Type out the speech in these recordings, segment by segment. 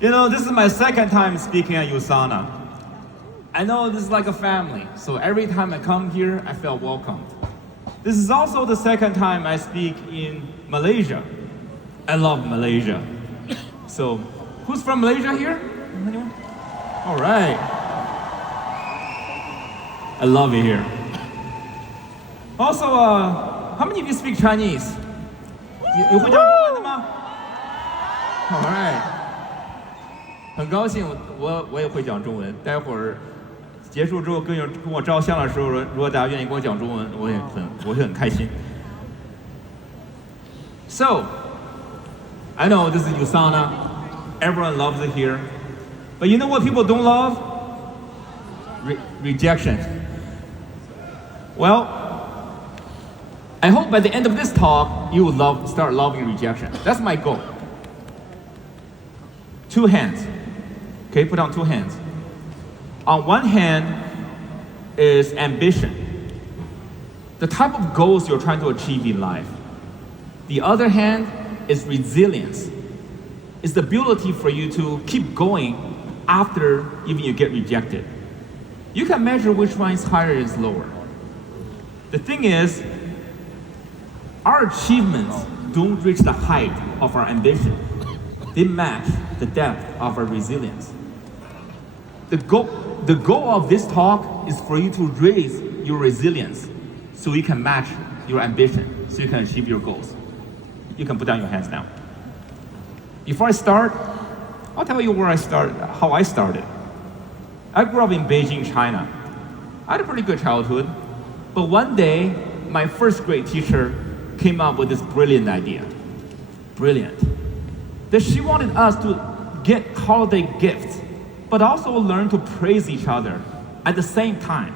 You know, this is my second time speaking at USANA. I know this is like a family, so every time I come here, I feel welcomed. This is also the second time I speak in Malaysia. I love Malaysia. So, who's from Malaysia here? Anyone? All right. I love it here. Also, how many of you speak Chinese? 有会讲中文的吗？ All right. 很高兴我也会讲中文。待会儿结束之后跟我照相的时候，如果大家愿意跟我讲中文，我会很开心。So, I know this is USANA. Everyone loves it here. But you know what people don't love? Rejection. Well, I hope by the end of this talk, you will start loving rejection. That's my goal. 2 hands. Okay, put on 2 hands. On one hand is ambition. The type of goals you're trying to achieve in life. The other hand is resilience. It's the ability for you to keep going after even you get rejected. You can measure which one is higher and is lower. The thing is, our achievements don't reach the height of our ambition. They match the depth of our resilience. The goal of this talk is for you to raise your resilience so you can match your ambition, so you can achieve your goals. You can put down your hands now. Before I start, I'll tell you how I started. I grew up in Beijing, China. I had a pretty good childhood, but one day, my first grade teacher came up with this brilliant idea. Brilliant. That she wanted us to get holiday gifts, but also learn to praise each other at the same time.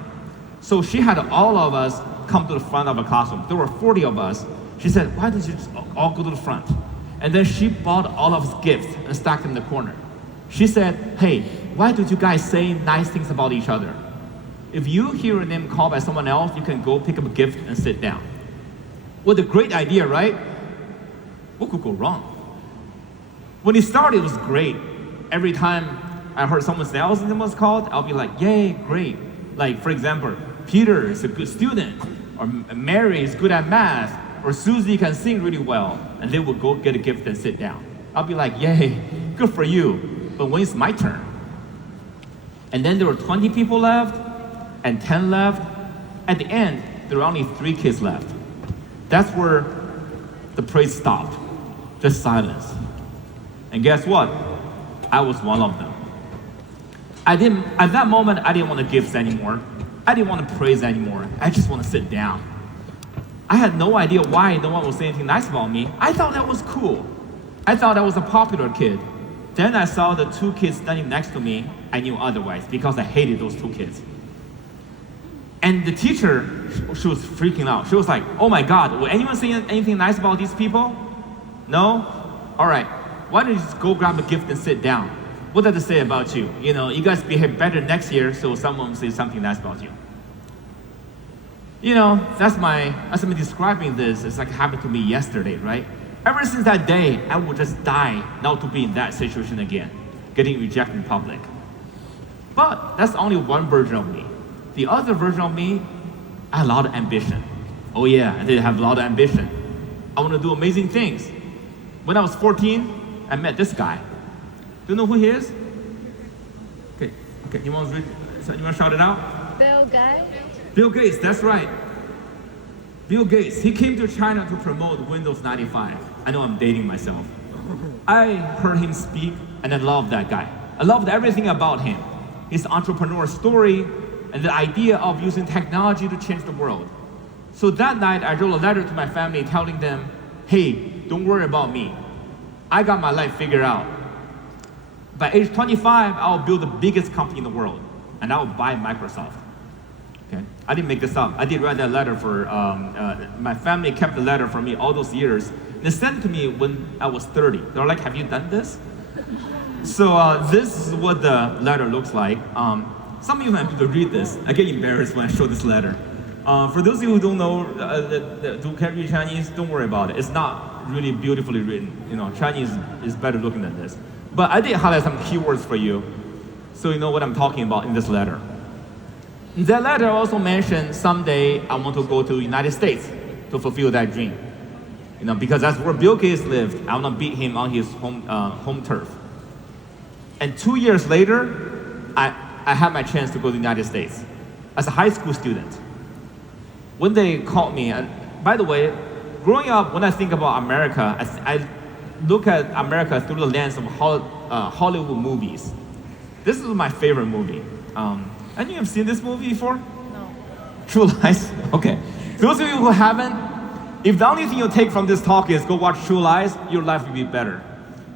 So she had all of us come to the front of the classroom. There were 40 of us. She said, why don't you just all go to the front? And then she bought all of us gifts and stacked them in the corner. She said, hey, why don't you guys say nice things about each other? If you hear a name called by someone else, you can go pick up a gift and sit down. What a great idea, right? What could go wrong? When it started, it was great. Every time I heard someone else's name was called, I'll be like, yay, great. Like, for example, Peter is a good student, or Mary is good at math, or Susie can sing really well, and they will go get a gift and sit down. I'll be like, yay, good for you. But when it's my turn, and then there were 20 people left, and 10 left, at the end, there were only 3 kids left. That's where the praise stopped, just silence. And guess what? I was one of them. At that moment, I didn't want to give anymore. I didn't want to praise anymore. I just want to sit down. I had no idea why no one was saying anything nice about me. I thought that was cool. I thought I was a popular kid. Then I saw the 2 kids standing next to me. I knew otherwise because I hated those 2 kids. And the teacher, she was freaking out. She was like, oh my God, will anyone say anything nice about these people? No? All right, why don't you just go grab a gift and sit down? What does it say about you? You know, you guys behave better next year, so someone will say something nice about you. You know, that's me describing this. It's like it happened to me yesterday, right? Ever since that day, I would just die not to be in that situation again, getting rejected in public. But that's only one version of me. The other version of me, I had a lot of ambition. Oh yeah, I did have a lot of ambition. I want to do amazing things. When I was 14, I met this guy. Do you know who he is? Okay, you want to shout it out? Bill Gates. Bill Gates, that's right. Bill Gates, he came to China to promote Windows 95. I know I'm dating myself. I heard him speak and I loved that guy. I loved everything about him. His entrepreneur story and the idea of using technology to change the world. So that night I wrote a letter to my family telling them, hey, don't worry about me. I got my life figured out. By age 25, I'll build the biggest company in the world and I'll buy Microsoft. Okay? I didn't make this up. I did write that letter for, my family kept the letter for me all those years. They sent it to me when I was 30. They're like, have you done this? So this is what the letter looks like. Some of you might be able to read this. I get embarrassed when I show this letter. For those of you who don't know, who can't read Chinese, don't worry about it. It's not really beautifully written. You know, Chinese is better looking than this. But I did highlight some keywords for you, so you know what I'm talking about in this letter. In that letter, I also mentioned someday I want to go to the United States to fulfill that dream. You know, because that's where Bill Gates lived. I want to beat him on his home turf. And 2 years later, I had my chance to go to the United States as a high school student. When they called me, and by the way, growing up, when I think about America, I look at America through the lens of Hollywood movies. This is my favorite movie. And you have seen this movie before? No. True Lies? Okay. Those of you who haven't, if the only thing you take from this talk is go watch True Lies, your life will be better.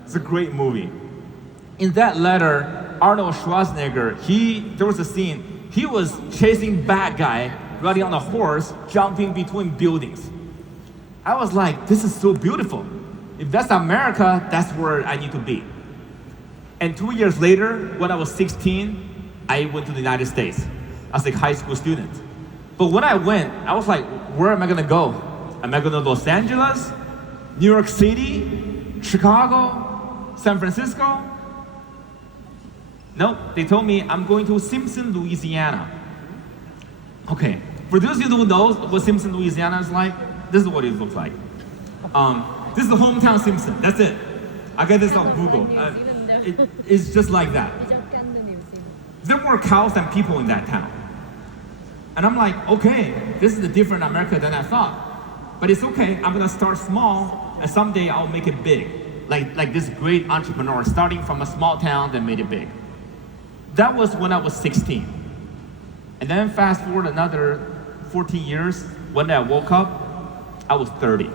It's a great movie. In that letter, Arnold Schwarzenegger, there was a scene, he was chasing bad guy, riding on a horse, jumping between buildings. I was like, this is so beautiful. If that's America, that's where I need to be. And 2 years later, when I was 16, I went to the United States as a high school student. But when I went, I was like, where am I gonna go? Am I going to Los Angeles, New York City, Chicago, San Francisco? No, they told me I'm going to Simpson, Louisiana. Okay, for those of you who know what Simpson, Louisiana is like, this is what it looks like. This is the hometown Simpson, that's it. I got this on Google. It's just like that. There were cows than people in that town. And I'm like, okay, this is a different America than I thought. But it's okay, I'm gonna start small, and someday I'll make it big. Like this great entrepreneur, starting from a small town that made it big. That was when I was 16. And then fast forward another 14 years, when I woke up, I was 30.